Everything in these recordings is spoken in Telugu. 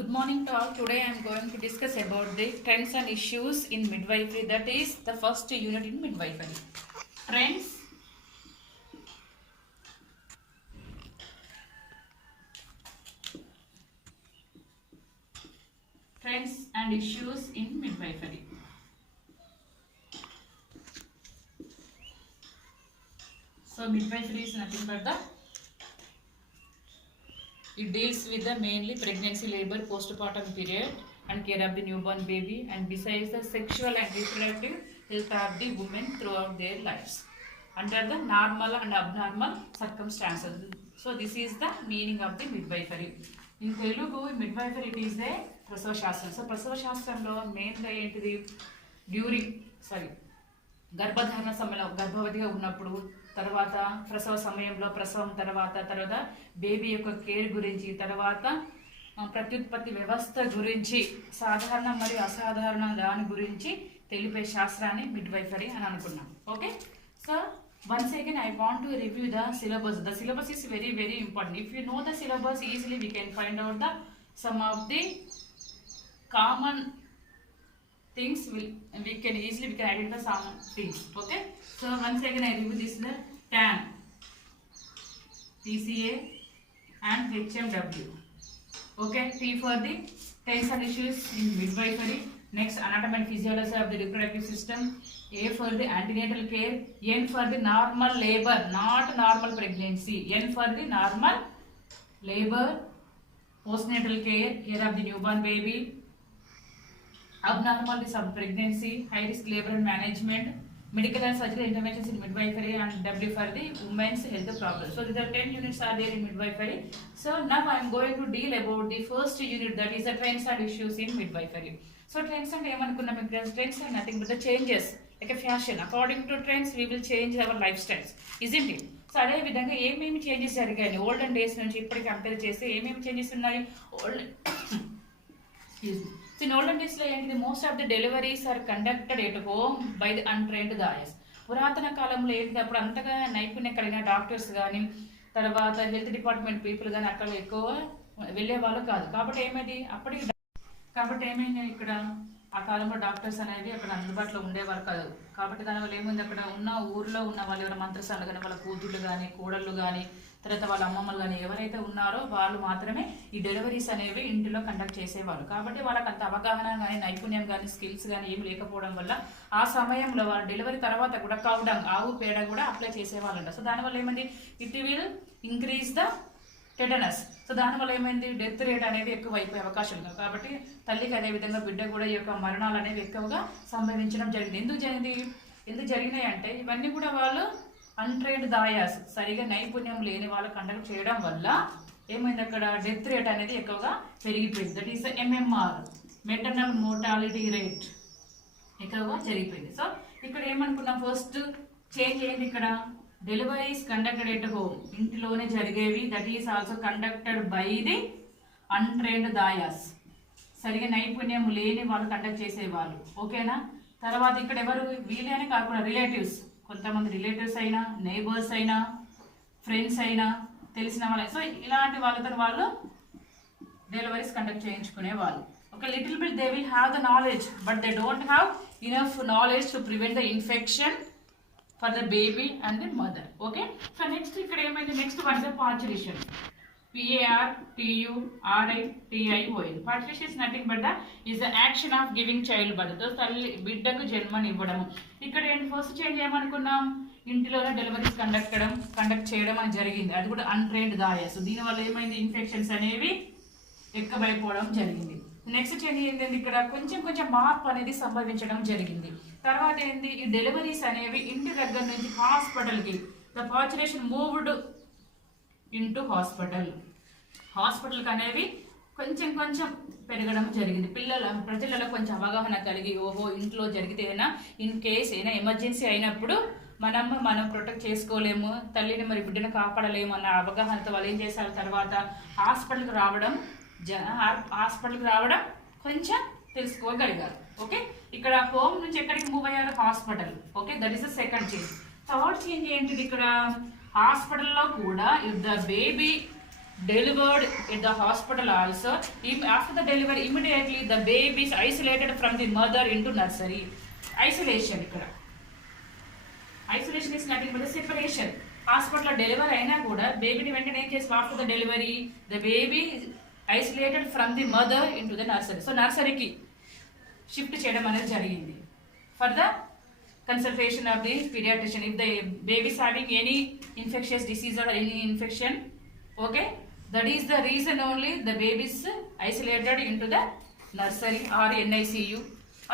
Good morning to all. Today I am going to discuss about the trends and issues in midwifery. That is the first unit in midwifery. Trends and issues in midwifery. So midwifery is nothing but it deals with the mainly pregnancy, labor, postpartum period and care of the newborn baby, and besides the sexual and reproductive health of the women throughout their lives under the normal and abnormal circumstances. So this is the meaning of the midwifery. In Telugu, midwifery it is a ప్రసవ శాస్త్రం. సో ప్రసవ శాస్త్రంలో మెయిన్గా ఏంటిది, గర్భధారణ సమయంలో గర్భవతిగా ఉన్నప్పుడు, తర్వాత ప్రసవ సమయంలో, ప్రసవం తర్వాత బేబీ యొక్క కేర్ గురించి, తర్వాత ప్రత్యుత్పత్తి వ్యవస్థ గురించి, సాధారణ మరియు అసాధారణ దాని గురించి తెలిపే శాస్త్రాన్ని మిడ్వైఫరీ అని అనుకున్నాం. Okay, so once again I want to review the syllabus. The syllabus is very important. If you know the syllabus, easily we can find out the some of the common things. We can identify some things. Okay, so once again I review this: the TAN, TCA and HMW. Okay, T for the trends and issues in midwifery. Next, anatomy and physiology of the reproductive system. A for the antenatal care. N for the normal labor, not normal pregnancy. N for the normal labor, postnatal care of the newborn baby, abnormalities of pregnancy, high risk labor and management, medical and surgical interventions in midwifery, and W for the women's health problems. So these are 10 units are there in midwifery. So now I am going to deal about the first unit, that is the trends and issues in midwifery. So trends and trends are nothing but the changes, like a fashion. According to trends we will change our lifestyles, isn't it? So అదే విధంగా ఏమేమి చేంజెస్ జరిగాయి ఓల్డెన్ డేస్ నుంచి ఇప్పటికి కంపేర్ చేస్తే ఏమేమి చేంజెస్ ఉన్నాయి. So in olden days లో ఏంటిది, most of the deliveries are conducted at home by the untrained dais. పురాతన కాలంలో ఏంటిది, అప్పుడు అంతగా నైపుణ్యం కలిగిన డాక్టర్స్ కానీ, తర్వాత హెల్త్ డిపార్ట్మెంట్ పీపుల్ కానీ అక్కడ ఎక్కువ వెళ్ళే వాళ్ళు కాదు. కాబట్టి ఏమైంది ఇక్కడ ఆ కాలంలో డాక్టర్స్ అనేవి అక్కడ అందుబాటులో ఉండేవారు కాదు. కాబట్టి దానివల్ల ఏముంది, అక్కడ ఉన్న ఊర్లో ఉన్న వాళ్ళు ఎవరైనా మంత్రసాలు కానీ, వాళ్ళ కూతుళ్ళు కానీ, కోడళ్ళు కానీ, తర్వాత వాళ్ళ అమ్మమ్మలు కానీ ఎవరైతే ఉన్నారో వాళ్ళు మాత్రమే ఈ డెలివరీస్ అనేవి ఇంటిలో కండక్ట్ చేసేవాళ్ళు. కాబట్టి వాళ్ళకి అంత అవగాహన కానీ, నైపుణ్యం కానీ, స్కిల్స్ కానీ ఏమి లేకపోవడం వల్ల ఆ సమయంలో వాళ్ళ డెలివరీ తర్వాత కూడా కౌడంగ్, ఆవు పేడ కూడా అప్లై చేసేవాళ్ళంట. సో దానివల్ల ఏమైంది, it will increase the tetanus. So దానివల్ల ఏమైంది, డెత్ రేట్ అనేది ఎక్కువ అయిపోయే అవకాశం ఉంది. కాబట్టి తల్లికి అదేవిధంగా బిడ్డ కూడా ఈ యొక్క మరణాలు అనేవి ఎక్కువగా సంభవించడం జరిగింది. ఎందుకు జరిగినాయి అంటే ఇవన్నీ కూడా వాళ్ళు అన్ట్రైన్డ్ దాయాస్, సరిగా నైపుణ్యం లేని వాళ్ళు కండక్ట్ చేయడం వల్ల ఏమైంది, అక్కడ డెత్ రేట్ అనేది ఎక్కువగా పెరిగిపోయింది. That is MMR, maternal mortality rate ఎక్కువగా జరిగిపోయింది. సో ఇక్కడ ఏమనుకున్నాం, ఫస్ట్ చేంజ్ ఏంటి, ఇక్కడ డెలివరీస్ కండక్టెడ్ ఎట్ హోమ్, ఇంటిలోనే జరిగేవి. That is also conducted by the untrained dais, సరిగా నైపుణ్యం లేని వాళ్ళు కండక్ట్ చేసేవాళ్ళు. ఓకేనా, తర్వాత ఇక్కడ ఎవరు, వీళ్ళనే కాకుండా రిలేటివ్స్, కొంతమంది రిలేటివ్స్ అయినా, నైబర్స్ అయినా, ఫ్రెండ్స్ అయినా, తెలిసిన వాళ్ళు, సో ఇలాంటి వాళ్ళతో వాళ్ళు డెలివరీస్ కండక్ట్ చేయించుకునే వాళ్ళు. ఒక little bit they will have the knowledge, but they don't have enough knowledge to prevent the infection for the baby and the mother. Okay, so next ఇక్కడ ఏమైంది, next what is the parturition. PARTURITION. Parturition is nothing but is the action of giving child birth. తల్లి బిడ్డకు జన్మనివ్వడము. ఇక్కడ ఫస్ట్ చేంజ్ ఏమనుకున్నాం, ఇంటిలోనే డెలివరీస్ కండక్ట్ చేయడం అని జరిగింది. అది కూడా అన్ట్రైన్డ్ దాయాస్. దీనివల్ల ఏమైంది, ఇన్ఫెక్షన్స్ అనేవి ఎక్కువైపోవడం జరిగింది. నెక్స్ట్ చేంజ్ ఏంటంటే ఇక్కడ కొంచెం మార్పు అనేది సంభవించడం జరిగింది. తర్వాత ఏంది, ఈ డెలివరీస్ అనేవి ఇంటి దగ్గర నుంచి హాస్పిటల్కి, ద పార్చులేషన్ మూవ్డ్ ఇంటూ హాస్పిటల్కి అనేవి కొంచెం పెరగడం జరిగింది. ప్రజలలో కొంచెం అవగాహన కలిగి, ఓహో ఇంట్లో జరిగితే అయినా ఇన్ కేస్ అయినా ఎమర్జెన్సీ అయినప్పుడు మనం ప్రొటెక్ట్ చేసుకోలేము, తల్లిని మరి బిడ్డను కాపాడలేము అన్న అవగాహనతో వాళ్ళు ఏం చేశారు, తర్వాత హాస్పిటల్కి రావడం కొంచెం తెలుసుకోగలిగారు. ఓకే, ఇక్కడ హోమ్ నుంచి ఎక్కడికి మూవ్ అయ్యారు, hospital. Okay, that is the second change. Third change ఏంటిది, ఇక్కడ హాస్పిటల్లో కూడా if the baby delivered in the hospital also. After the delivery, immediately the baby is isolated from the mother into nursery. Isolation ikkada. Isolation is nothing but a separation. Hospital delivery అయినా కూడా బేబీని వెంటనే ఏం చేస్తాం? After the delivery the baby isolated from the mother in to the nursery. So నర్సరీకి షిఫ్ట్ చేయడం అనేది జరిగింది for the consultation of the pediatrician. If the baby is having any infectious disease or any infection, okay, that is the reason only the baby is isolated into the nursery or NICU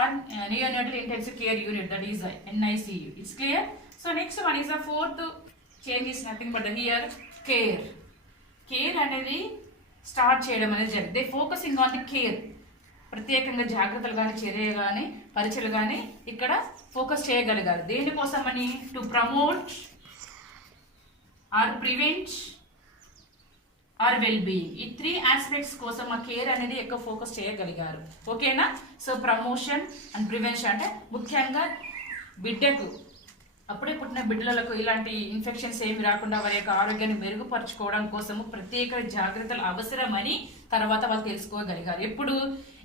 or neonatal intensive care unit, that is NICU. It's clear? So next one is the fourth change is nothing but here care. Care అనేది స్టార్ట్ చేయడం అనేది జరిగింది. They focusing on the care. ప్రత్యేకంగా జాగ్రత్తలు కానీ చర్య కానీ పరీక్షలు కానీ ఇక్కడ ఫోకస్ చేయగలిగారు. దేనికోసమని? To promote or prevent or well being. ఈ 3 ఆస్పెక్ట్స్ కోసం ఆ కేర్ అనేది ఎక్కువ ఫోకస్ చేయగలిగారు. ఓకేనా? సో ప్రమోషన్ అండ్ ప్రివెన్షన్ అంటే ముఖ్యంగా బిడ్డకు అప్పుడే పుట్టిన బిడ్డలకు ఇలాంటి ఇన్ఫెక్షన్స్ ఏమి రాకుండా వారి యొక్క ఆరోగ్యాన్ని మెరుగుపరచుకోవడం కోసము ప్రత్యేక జాగ్రత్తలు అవసరమని తర్వాత వాళ్ళు తెలుసుకోగలిగారు.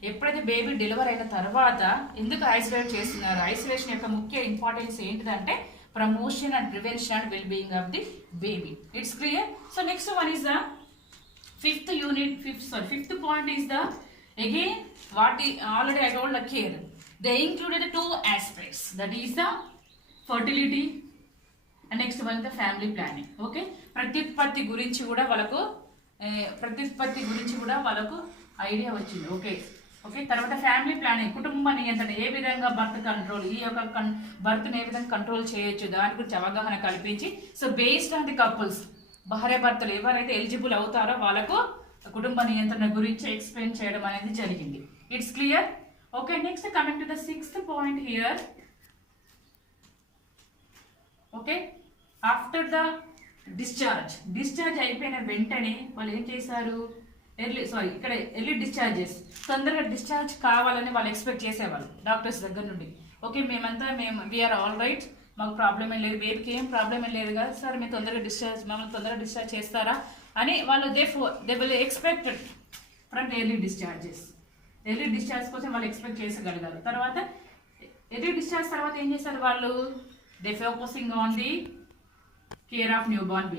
ఎప్పుడైతే బేబీ డెలివరీ అయిన తర్వాత ఎందుకు ఐసోలేట్ చేస్తున్నారు? ఐసోలేషన్ యొక్క ముఖ్య ఇంపార్టెన్స్ ఏంటిదంటే promotion and prevention and well being of the baby. It's clear? So next one is the fifth point is the again already I told the care. They included the 2 aspects, that is the fertility and next one the family planning. Okay, ప్రత్యుత్పత్తి గురించి కూడా వాళ్ళకు ఐడియా వచ్చింది. ఓకే తర్వాత ఫ్యామిలీ ప్లానింగ్, కుటుంబ నియంత్రణ, ఏ విధంగా బర్త్ కంట్రోల్, ఈ యొక్క బర్త్ని ఏ విధంగా కంట్రోల్ చేయొచ్చు దాని గురించి అవగాహన కల్పించి, so based on the couples భార్యాభర్తలు ఎవరైతే ఎలిజిబుల్ అవుతారో వాళ్ళకు కుటుంబ నియంత్రణ గురించి ఎక్స్ప్లెయిన్ చేయడం అనేది జరిగింది. It's clear? Okay, next coming to the 6th point here. Okay, after the discharge అయిపోయిన వెంటనే వాళ్ళు ఏం చేశారు? ఎర్లీ డిశ్చార్జెస్, తొందరగా డిశ్చార్జ్ కావాలని వాళ్ళు ఎక్స్పెక్ట్ చేసేవాళ్ళు డాక్టర్స్ దగ్గర నుండి. ఓకే, మేము వీఆర్ ఆల్ రైట్, మాకు ప్రాబ్లం ఏం లేదు, బేబీకి ఏం ప్రాబ్లం ఏం లేదు కదా సార్, మీరు మమ్మల్ని తొందరగా డిశ్చార్జ్ చేస్తారా అని వాళ్ళు they will expected from early discharges. Early discharge కోసం వాళ్ళు ఎక్స్పెక్ట్ చేసగలిగారు. తర్వాత ఎర్లీ డిశ్చార్జ్ తర్వాత ఏం చేశారు వాళ్ళు? They focusing on the care of new born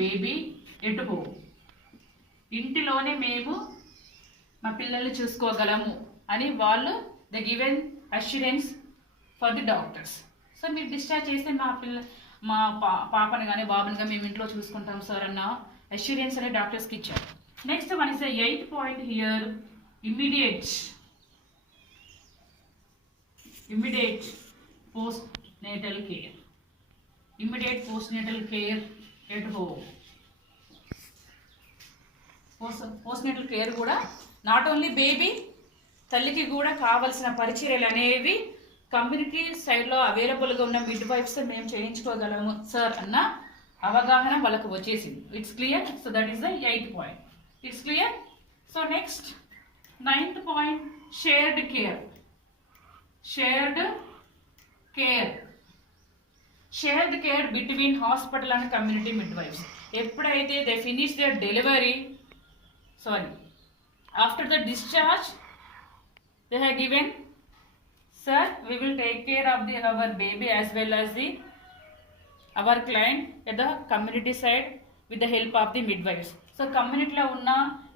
baby at home. ఇంటిలోనే మేము మా పిల్లల్ని చూసుకోగలము అని వాళ్ళు the given assurance for the doctors. So మీరు డిశ్చార్జ్ చేస్తే మా పాపని కానీ బాబుని కానీ మేము ఇంట్లో చూసుకుంటాం సార్ అన్న అష్యూరెన్స్ అనే డాక్టర్స్కి ఇచ్చారు. Next one is the 8th point here, immediate postnatal care at home. Postnatal care కూడా నాట్ ఓన్లీ బేబీ, తల్లికి కూడా కావలసిన పరిచర్యలు అనేవి కమ్యూనిటీ సైడ్లో అవైలబుల్గా ఉన్న మిడ్ వైఫ్స్ మేము చేయించుకోగలము సార్ అన్న అవగాహన వాళ్ళకు వచ్చేసింది. It's clear? So that is the 8th point. It's clear? So next 9th point, shared care between hospital and community midwives. ఎప్పుడైతే they finish their delivery, after the discharge they have given, sir, we will take care of our baby as well as our client at the community side with the help of the midwives. So కమ్యూనిటీలో ఉన్న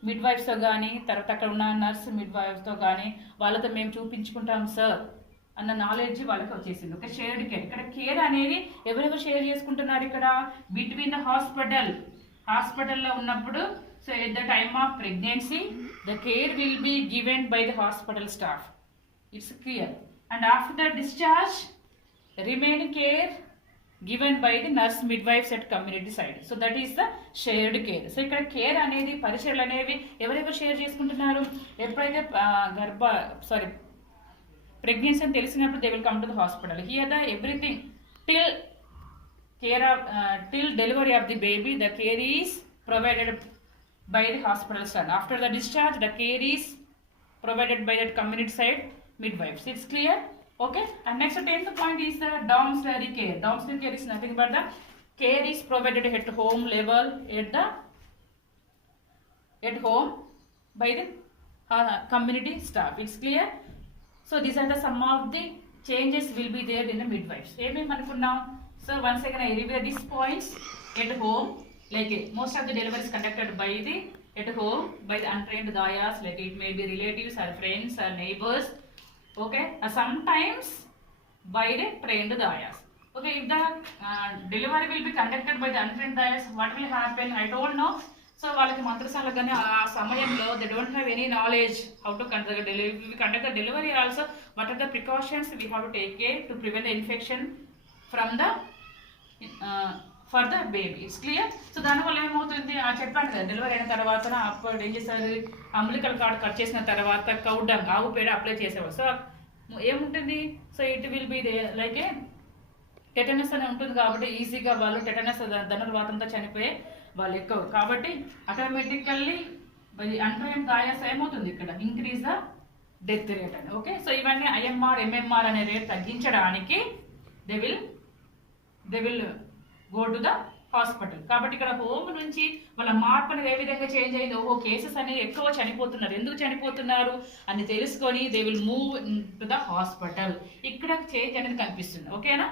మిడ్వైఫ్స్తో కానీ తర్వాత అక్కడ ఉన్న నర్స్ మిడ్వైఫ్స్తో కానీ వాళ్ళతో మేము చూపించుకుంటాం సార్ అన్న నాలెడ్జ్ వాళ్ళకి వచ్చేసింది. Okay, shared care. ఇక్కడ కేర్ అనేది ఎవరెవరు షేర్ చేసుకుంటున్నారు? ఇక్కడ బిట్వీన్ ద హాస్పిటల్లో ఉన్నప్పుడు, so at the time of pregnancy the care will be given by the hospital staff. It's clear. And after the discharge, remaining care given by the nurse midwives at community side. So that is the shared care. So ఇక్కడ కేర్ అనేది పరిచర్యలు అనేవి ఎవరెవరు షేర్ చేసుకుంటున్నారు? ఎప్పుడైతే ప్రెగ్నెన్సీ అని తెలిసినప్పుడు they will come to the hospital. Here the everything till delivery of the baby, the care is provided by the hospital staff. After the discharge, the care is provided by that community side midwives. It's clear? Okay. And next 10th point is the domiciliary care. Domiciliary care is nothing but the care is provided at home level at home by the community staff. It's clear? So these are the some of the changes will be there in the midwives. So once again I review these points. At home, like most of the delivery is conducted by the at home by the untrained dayas, like it may be relatives or friends or neighbors, okay, sometimes by the trained dayas. Okay, if the delivery will be conducted by the untrained dayas, what will happen? I don't know. So వాళ్ళకి మంత్రసాల కానీ ఆ సమయంలో they don't have any knowledge how to conduct the delivery. We conduct the delivery also. What are the precautions we have to take care to prevent the infection from the for the baby? It's clear? So దానివల్ల ఏమవుతుంది, చెప్పాను కదా, డెలివరీ అయిన తర్వాత అప్పుడు ఏం చేస్తారు, అంబ్లికల్ కార్డ్ కట్ చేసిన తర్వాత కౌడంగ్ ఆవు పేడ అప్లై చేసేవారు. సో ఏముంటుంది, so it will be like A tetanus అని ఉంటుంది కాబట్టి ఈజీగా వాళ్ళు టెటనస్ ధనుర్వాతంతో చనిపోయే వాళ్ళు ఎక్కువ కాబట్టి ఆటోమేటికల్లీ అన్ట్రైన్డ్ డయాస్ ఏమవుతుంది ఇక్కడ ఇంక్రీజ్ ద డెత్ రేట్ అని. ఓకే, సో ఇవన్నీ ఐఎంఆర్ ఎంఎంఆర్ అనే రేట్ తగ్గించడానికి they will go to the hospital. కాబట్టి ఇక్కడ హోమ్ నుంచి వాళ్ళ మార్పు అనేది ఏ విధంగా చేంజ్ అయింది, ఓహో కేసెస్ అనేది ఎక్కువ చనిపోతున్నారు, ఎందుకు చనిపోతున్నారు అని తెలుసుకొని they will move to the hospital. ఇక్కడ చేంజ్ అనేది కనిపిస్తుంది. ఓకేనా?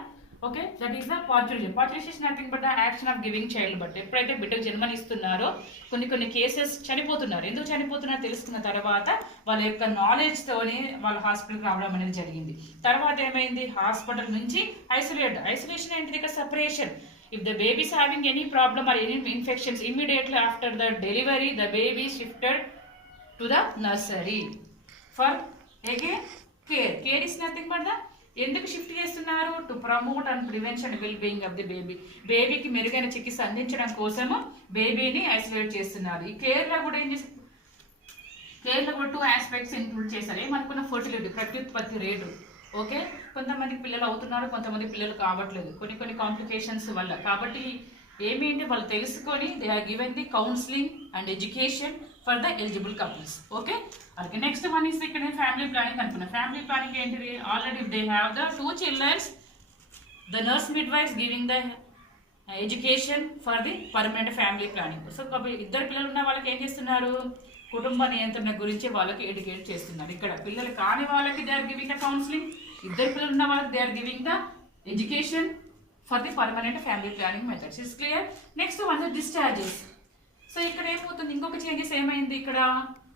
Okay, that is the positive. Positive is nothing but the action of giving child but. ఎప్పుడైతే బిడ్డకు జన్మనిస్తున్నారో కొన్ని కేసెస్ చనిపోతున్నారు, ఎందుకు చనిపోతున్నారో తెలుసుకున్న తర్వాత వాళ్ళ యొక్క నాలెడ్జ్ తోని వాళ్ళ హాస్పిటల్కి రావడం అనేది జరిగింది. తర్వాత ఏమైంది, హాస్పిటల్ నుంచి ఐసోలేషన్ ఏంటిది, ఇక్కడ separation. If the baby is having any problem or any infections, immediately after the delivery, the baby is shifted to the nursery for again care. Care is nothing but the ఎందుకు షిఫ్ట్ చేస్తున్నారు, to promote and prevention well being of the baby. బేబీకి మెరుగైన చికిత్స అందించడం కోసము బేబీని ఐసోలేట్ చేస్తున్నారు. ఈ కేర్లో కూడా ఏం చేస్తారు, కేర్లో కూడా 2 ఆస్పెక్ట్స్ ఇంక్లూడ్ చేస్తారు. ఏమనుకున్న ఫర్టిలిటీ, ప్రత్యుత్పత్తి రేటు. ఓకే, కొంతమందికి పిల్లలు అవుతున్నారు, కొంతమంది పిల్లలు కావట్లేదు కొన్ని కాంప్లికేషన్స్ వల్ల. కాబట్టి ఏమేంటి వాళ్ళు తెలుసుకొని they are given the counselling and education for the eligible couples. Okay, అలాగే నెక్స్ట్ వన్ ఇస్ ఇక్కడ ఫ్యామిలీ ప్లానింగ్ అనుకున్నా. ఫ్యామిలీ ప్లానింగ్ ఏంటిది, already they have the 2 childrens, the nurse midwives giving the education for the permanent family planning. So ఇద్దరు పిల్లలు ఉన్న వాళ్ళకి ఏం చేస్తున్నారు, కుటుంబ నియంత్రణ గురించి వాళ్ళకి ఎడ్యుకేట్ చేస్తున్నారు. ఇక్కడ పిల్లలు కాని వాళ్ళకి they are giving the counselling, ఇద్దరు పిల్లలు ఉన్న వాళ్ళకి they are giving the education for the permanent family planning methods. Is clear? Next one discharges. So ఇక్కడ ఏమవుతుంది, ఇంకొక చేంజెస్ ఏమైంది, ఇక్కడ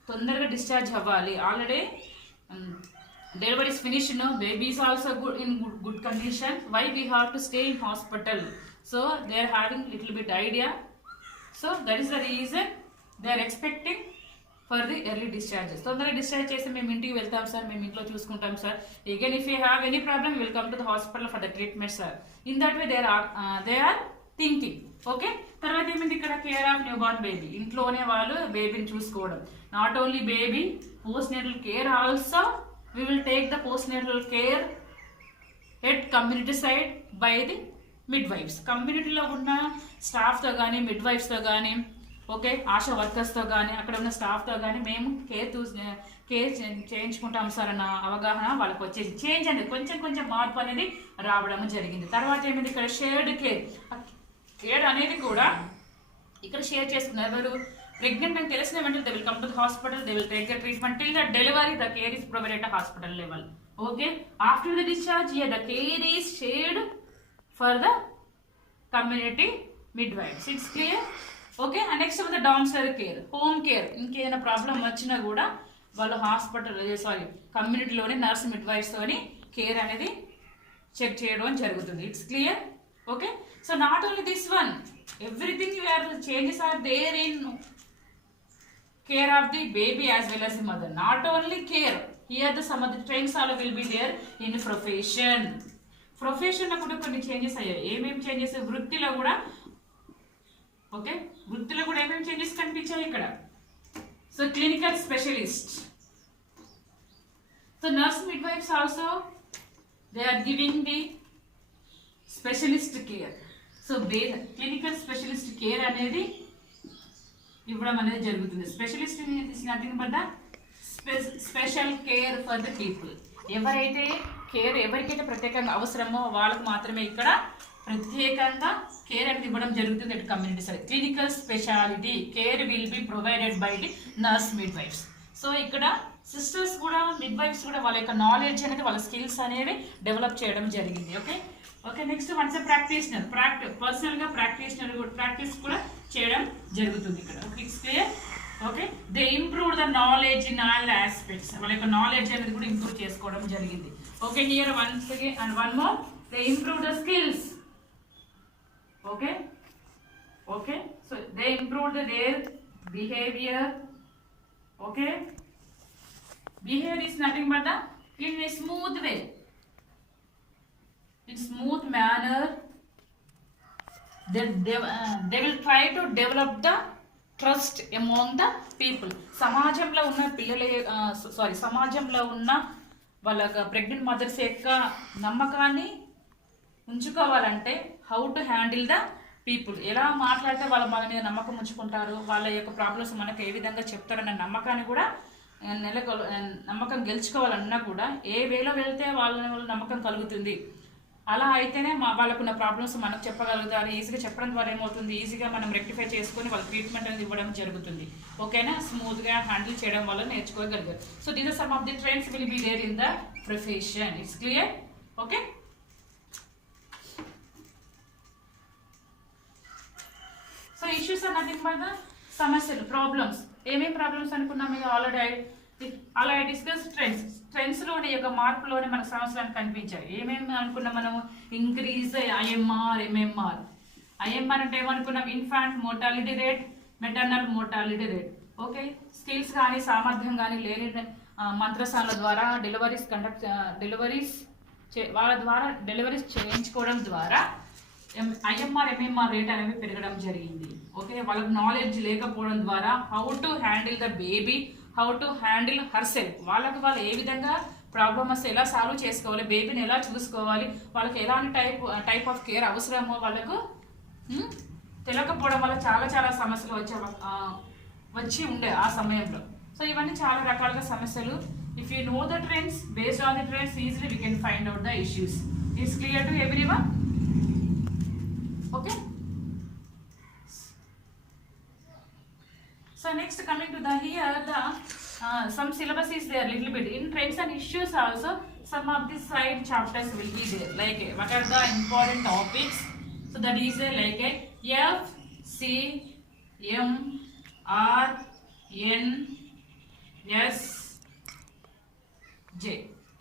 తొందరగా డిశ్చార్జ్ అవ్వాలి. Already delivery is finish, baby is also in good condition. Why we have to stay in hospital? So they are having little bit idea. So that is the reason they are expecting for the early discharges. తొందరగా డిశ్చార్జ్ చేస్తే మేము ఇంటికి వెళ్తాం సార్, మేము ఇంట్లో చూసుకుంటాం sir. Again if you have any problem will come to the hospital for the treatment sir. In that way they are thinking. Okay, తర్వాత ఏమైంది ఇక్కడ care of new born baby. ఇంట్లోనే వాళ్ళు బేబీని చూసుకోవడం. Not only baby, postnatal care also we will take the postnatal care at community side by the midwives. కమ్యూనిటీలో ఉన్న స్టాఫ్తో కానీ మిడ్వైఫ్స్తో కానీ, ఓకే, ఆశా వర్కర్స్తో కానీ అక్కడ ఉన్న స్టాఫ్తో కానీ మేము కేర్ చేయించుకుంటాం సార్ అన్న అవగాహన వాళ్ళకి వచ్చేసి చేంజ్ అనేది కొంచెం మార్పు అనేది రావడం జరిగింది. తర్వాత ఏమైంది ఇక్కడ షేర్డ్ కేర్ అనేది కూడా ఇక్కడ షేర్ చేసుకున్నారు. ఎవరు ప్రెగ్నెంట్ అని తెలిసిన వెంటనే they will come to the hospital, they will take the treatment till the delivery. The care is provided at hospital level. Okay, after the discharge the care is shared for the community midwives. It's clear? Okay, and next the downstair care, home care. ఇంకేదైనా ప్రాబ్లం వచ్చినా కూడా వాళ్ళు హాస్పిటల్ కమ్యూనిటీలోనే నర్స్ మిడ్వైఫ్స్తోని కేర్ అనేది చెక్ చేయడం జరుగుతుంది. It's clear? Okay, so not only this one, everything changes are there in care of the baby as well as the mother. Not only care, here the some of the trends all will be there in profession. ప్రొఫెషన్లో కూడా కొన్ని చేంజెస్ అయ్యాయి. ఏమేమి చేంజెస్, వృత్తిలో కూడా. ఓకే, వృత్తిలో కూడా ఏమేమి చేంజెస్ కనిపించాయి ఇక్కడ. So clinical specialist, so nurse midwives also they are giving the specialist care. So clinical specialist care అనేది ఇవ్వడం అనేది జరుగుతుంది. Specialist is nothing but the special care for the people. ఎవరైతే కేర్ ఎవరికైతే ప్రత్యేకంగా అవసరమో వాళ్ళకు మాత్రమే ఇక్కడ ప్రత్యేకంగా కేర్ అనేది ఇవ్వడం జరుగుతుంది at community side. Clinical speciality care will be provided by the nurse midwives. So ఇక్కడ సిస్టర్స్ కూడా మిడ్ వైఫ్స్ కూడా వాళ్ళ యొక్క నాలెడ్జ్ అనేది వాళ్ళ స్కిల్స్ అనేవి డెవలప్ చేయడం జరిగింది. Okay okay next once practitioner పర్సనల్గా ప్రాక్టీస్ కూడా చేయడం జరుగుతుంది ఇక్కడ. Okay it's clear. Okay they improve the knowledge in all aspects. వాళ్ళ యొక్క నాలెడ్జ్ అనేది కూడా ఇంప్రూవ్ చేసుకోవడం జరిగింది. Okay here once again and one more they improve the skills. Okay okay so they improved their behavior. Okay behavior is nothing but the in a smooth way, in smooth manner they will try to develop the trust among the people. సమాజంలో ఉన్న సమాజంలో ఉన్న వాళ్ళ ప్రెగ్నెంట్ మదర్స్ యొక్క నమ్మకాన్ని ఉంచుకోవాలంటే how to handle the people, ఎలా మాట్లాడితే వాళ్ళ మన మీద నమ్మకం ఉంచుకుంటారు, వాళ్ళ యొక్క ప్రాబ్లమ్స్ మనకు ఏ విధంగా చెప్తారన్న నమ్మకాన్ని కూడా నమ్మకం గెలుచుకోవాలన్నా కూడా ఏ వేలో వెళ్తే వాళ్ళ నమ్మకం కలుగుతుంది. అలా అయితేనే వాళ్ళకున్న ప్రాబ్లమ్స్ మనకు చెప్పగలుగుతారు. ఈజీగా చెప్పడం ద్వారా ఏమవుతుంది, ఈజీగా మనం రెక్టిఫై చేసుకొని వాళ్ళ ట్రీట్మెంట్ అనేది ఇవ్వడం జరుగుతుంది. ఓకేనా, స్మూత్గా హ్యాండిల్ చేయడం వల్ల నేర్చుకోగలిగారు. So these are some of the trends will be there in the profession. It's clear. Okay so issues are nothing but the సమస్యలు, ప్రాబ్లమ్స్. ఏమేమి ప్రాబ్లమ్స్ అనుకున్నాం ఇక ఆల్రెడీ డిస్కస్ ట్రెండ్స్లోని యొక్క మార్పులోనే మనకు సమస్యలను కనిపించాయి. ఏమేమి అనుకున్నాం మనము, ఇంక్రీజ్ ఐఎంఆర్ ఎంఎంఆర్. ఐఎంఆర్ అంటే ఏమనుకున్నాం, infant mortality rate, maternal mortality rate. Okay skills కానీ సామర్థ్యం కానీ లేని మంత్రసాల ద్వారా వాళ్ళ ద్వారా డెలివరీస్ చేయించుకోవడం ద్వారా ఐఎంఆర్ ఎంఎంఆర్ రేట్ అనేవి పెరగడం జరిగింది. ఓకే వాళ్ళకి నాలెడ్జ్ లేకపోవడం ద్వారా how to handle the baby, how to handle her self, వాళ్ళకి వాళ్ళు ఏ విధంగా ప్రాబ్లమ్స్ ఎలా సాల్వ్ చేసుకోవాలి, బేబీని ఎలా చూసుకోవాలి, వాళ్ళకి ఎలాంటి టైప్ ఆఫ్ కేర్ అవసరమో వాళ్ళకు తెలియకపోవడం వల్ల చాలా సమస్యలు వచ్చి ఉండే ఆ సమయంలో. సో ఇవన్నీ చాలా రకాలుగా సమస్యలు. If you know the trends, based on the trends easily we can find out the issues. It's clear to everyone. Okay so next coming to the here the some syllabus is there little bit in trends and issues also. Some of the side chapters will be there, like what are the important topics. So that is like a F C M R N S J.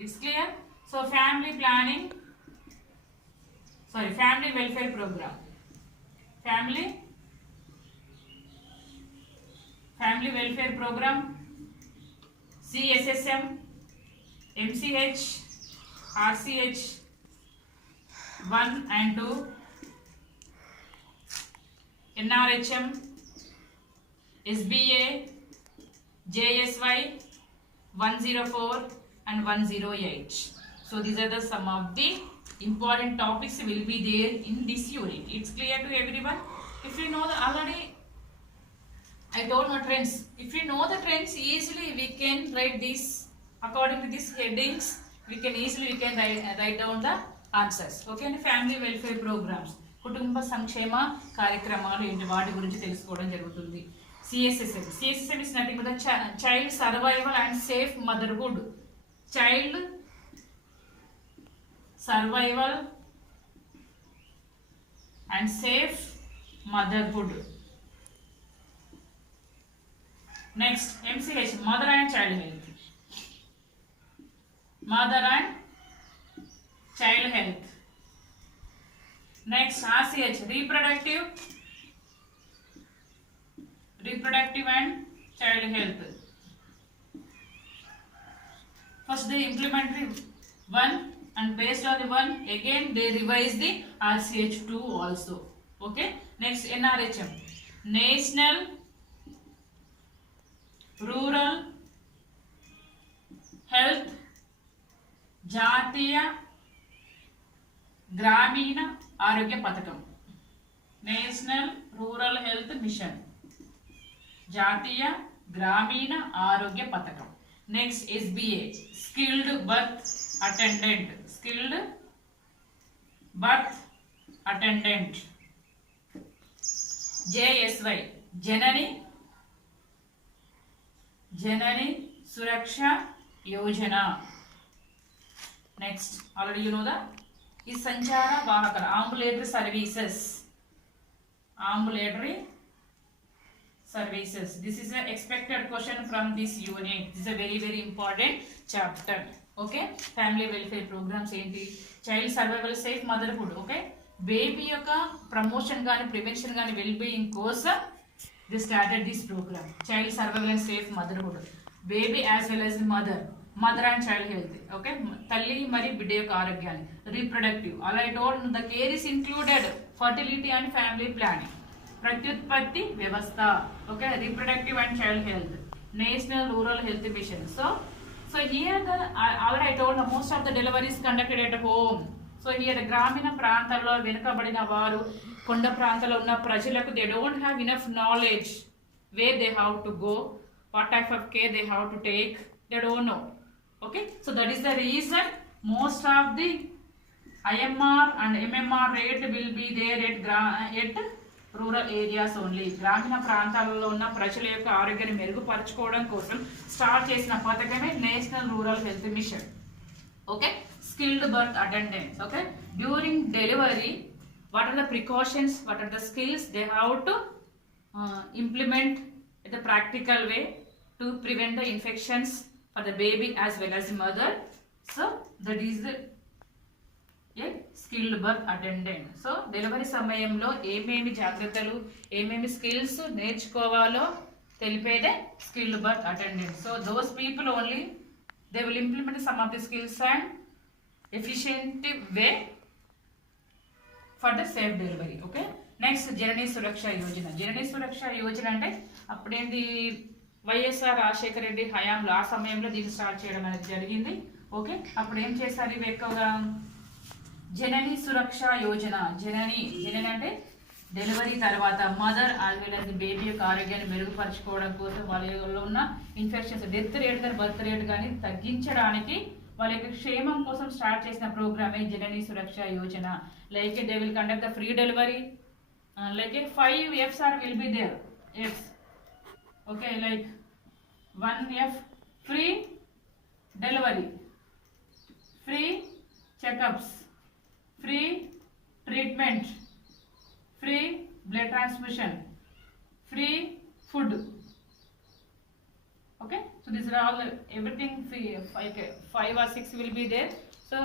It's clear. So family planning, family welfare program, family welfare program, CSSM, MCH, RCH 1 and 2, NRHM, SBA, JSY 104 and 108. So these are the some of the important topics will be there in this unit. It's clear to everyone. If you know the already I told my trends. If you know the trends, easily we can write this according to these headings. We can write down the answers. Okay, and family welfare programs, కుటుంబ సంక్షేమ కార్యక్రమాలు ఏంటి వాటి గురించి తెలుసుకోవడం జరుగుతుంది. CSSM is nothing but child survival and safe motherhood. Child survival and safe motherhood. Next MCH, mother and child health. Next RCH, reproductive and child health. First they implementary one, and based on the one again they revise the RCH2 also. Okay, next NRHM, National Rural Health జాతీయ గ్రామీణ ఆరోగ్య పథకం, నేషనల్ రూరల్ హెల్త్ మిషన్, జాతీయ గ్రామీణ ఆరోగ్య పథకం. Next SBA, skilled birth attendant, skilled birth attendant. JSY, Janani Suraksha Yojana. Next, already you know that is Sanchara Vahakala, ambulatory services. Ambulatory services. This is an expected question from this unit. This is a very very important chapter. Okay, family welfare programs ఏంటి, child survival safe motherhood. Okay, baby యొక్క ప్రమోషన్ కానీ ప్రివెన్షన్ కానీ వెల్ బీయింగ్ కోసం the started this program, child survival and safe motherhood. Baby as well as mother and child health. Okay, తల్లి మరియు బిడ్డ యొక్క ఆరోగ్యాన్ని, రీప్రొడక్టివ్, అలా told the care is included fertility and family planning, ప్రత్యుత్పత్తి వ్యవస్థ. Okay, reproductive and child health, national rural health mission. So here the already I told most of the deliveries conducted at home. So here గ్రామీణ ప్రాంతాల్లో వెనుకబడిన వారు, కొండ ప్రాంతాల్లో ఉన్న ప్రజలకు they don't have enough knowledge where they have to go, what type of care they have to take, they don't know. Okay, so that is the reason most of the IMR and MMR rate will be there at rural areas only. గ్రామీణ ప్రాంతాలలో ఉన్న ప్రజల యొక్క ఆరోగ్యాన్ని మెరుగుపరచుకోవడం కోసం స్టార్ట్ చేసిన పథకమే national rural health machine. Okay, skilled birth attendance. Okay, during delivery what are the precautions, what are the skills they have to implement in the practical way to prevent the infections for the baby as well as the mother. So that is the skilled birth attendant. So delivery సమయంలో ఏమేమి జాగ్రత్తలు, ఏమేమి స్కిల్స్ నేర్చుకోవాలో తెలిపేదే skilled birth attendant. So those people only they will implement some of the skills and efficient way for the safe delivery. Okay, next Janani Suraksha Yojana. జననీ సురక్ష యోజన అంటే అప్పుడేంటి వైఎస్ఆర్ రాజశేఖర రెడ్డి హయాంలో ఆ సమయంలో దీన్ని స్టార్ట్ చేయడం అనేది జరిగింది. ఓకే, అప్పుడు ఏం చేశారు ఇవి ఎక్కువగా, జననీ సురక్ష యోజన. జనని అంటే డెలివరీ తర్వాత mother as well as the baby యొక్క ఆరోగ్యాన్ని మెరుగుపరచుకోవడం కోసం, వాళ్ళలో ఉన్న ఇన్ఫెక్షన్స్, డెత్ రేట్ కానీ బర్త్ రేట్ కానీ తగ్గించడానికి వాళ్ళ యొక్క క్షేమం కోసం స్టార్ట్ చేసిన ప్రోగ్రామే Janani Suraksha Yojana. Like they will conduct the free delivery, like 5 F's will be there. F's. Okay, like 1F free delivery, free checkups, free treatment, free blood transfusion, free food. Okay, so these are all everything free. 5 or 6 will be there. So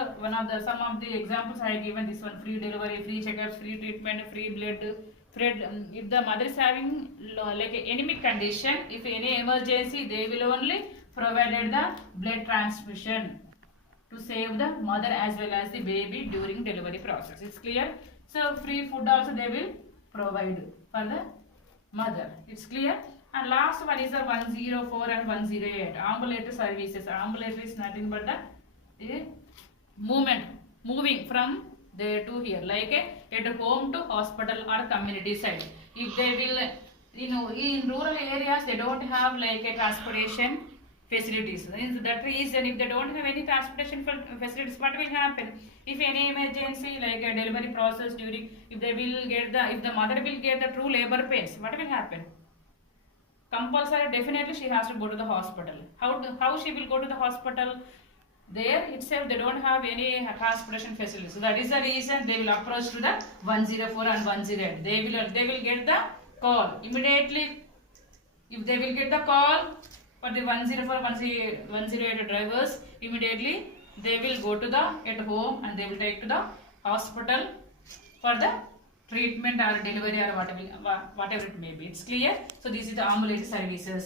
some of the examples I have given, this one: free delivery, free checkups, free treatment, free blood. If the mother is having like an anemic condition, if any emergency, they will only provided the blood transfusion to save the mother as well as the baby during delivery process. It's clear? So free food also they will provide for the mother. It's clear? And last one is the 104 and 108 ambulatory services. Ambulatory is nothing but the moving from there to here, like at home to hospital or community side. If they will, in rural areas they don't have like a transportation facilities. In that reason, if they don't have any transportation facilities, what will happen? If any emergency like a delivery process during, if the mother will get the true labor pains, what will happen? Compulsory, definitely she has to go to the hospital. How she will go to the hospital? There itself they don't have any transportation facilities. So that is the reason they will approach to the 104 and 108. They will get the call immediately. If they will get the call for the 104 108 drivers, immediately they will go to the at home and they will take to the hospital for the treatment or delivery or whatever it may be. It's clear? So this is the ambulatory services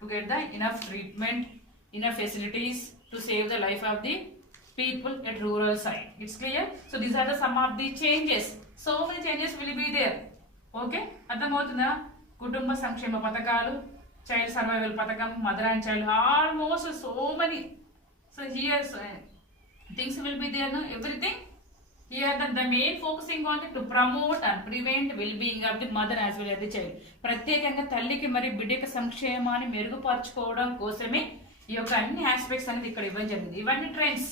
to get the enough treatment, enough facilities to save the life of the people at rural side. It's clear? So these are the some of the changes. So many changes will be there. Okay, అర్థమవుతుందా? కుటుంబ సంక్షేమ పథకాలు, చైల్డ్ సర్వైవల్ పథకం, mother and child, almost so many. So here things will be there, no? Everything here the main focusing on to promote and prevent well-being of the mother as well as the child. ప్రత్యేకంగా తల్లికి మరి బిడ్డక సంక్షేమాన్ని మెరుగుపరచుకోవడం కోసమే ఈ యొక్క అన్ని ఆస్పెక్ట్స్ అనేది ఇక్కడ ఇవ్వడం జరిగింది. ఇవన్నీ ట్రెండ్స్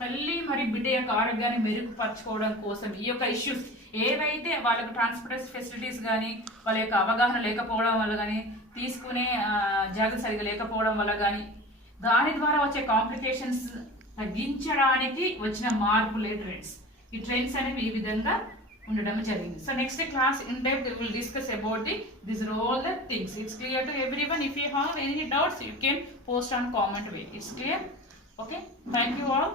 తల్లి మరి బిడ్డ యొక్క ఆరోగ్యాన్ని మెరుగుపరచుకోవడం కోసం ఈ యొక్క ఇష్యూస్ ఏవైతే వాళ్ళకు ట్రాన్స్పోర్ట్ ఫెసిలిటీస్ కానీ వాళ్ళ యొక్క అవగాహన లేకపోవడం వల్ల కానీ తీసుకునే జాగ్రత్త సరిగా లేకపోవడం వల్ల కానీ దాని ద్వారా వచ్చే కాంప్లికేషన్స్ తగ్గించడానికి వచ్చిన మార్పులే ట్రెండ్స్. ఈ ట్రెండ్స్ అనేవి ఈ విధంగా ఉండడం జరిగింది. So next class in depth will discuss about these are all the things. It's clear to everyone. If you have any doubts, you can post on comment way. It's clear? Okay. Thank you all.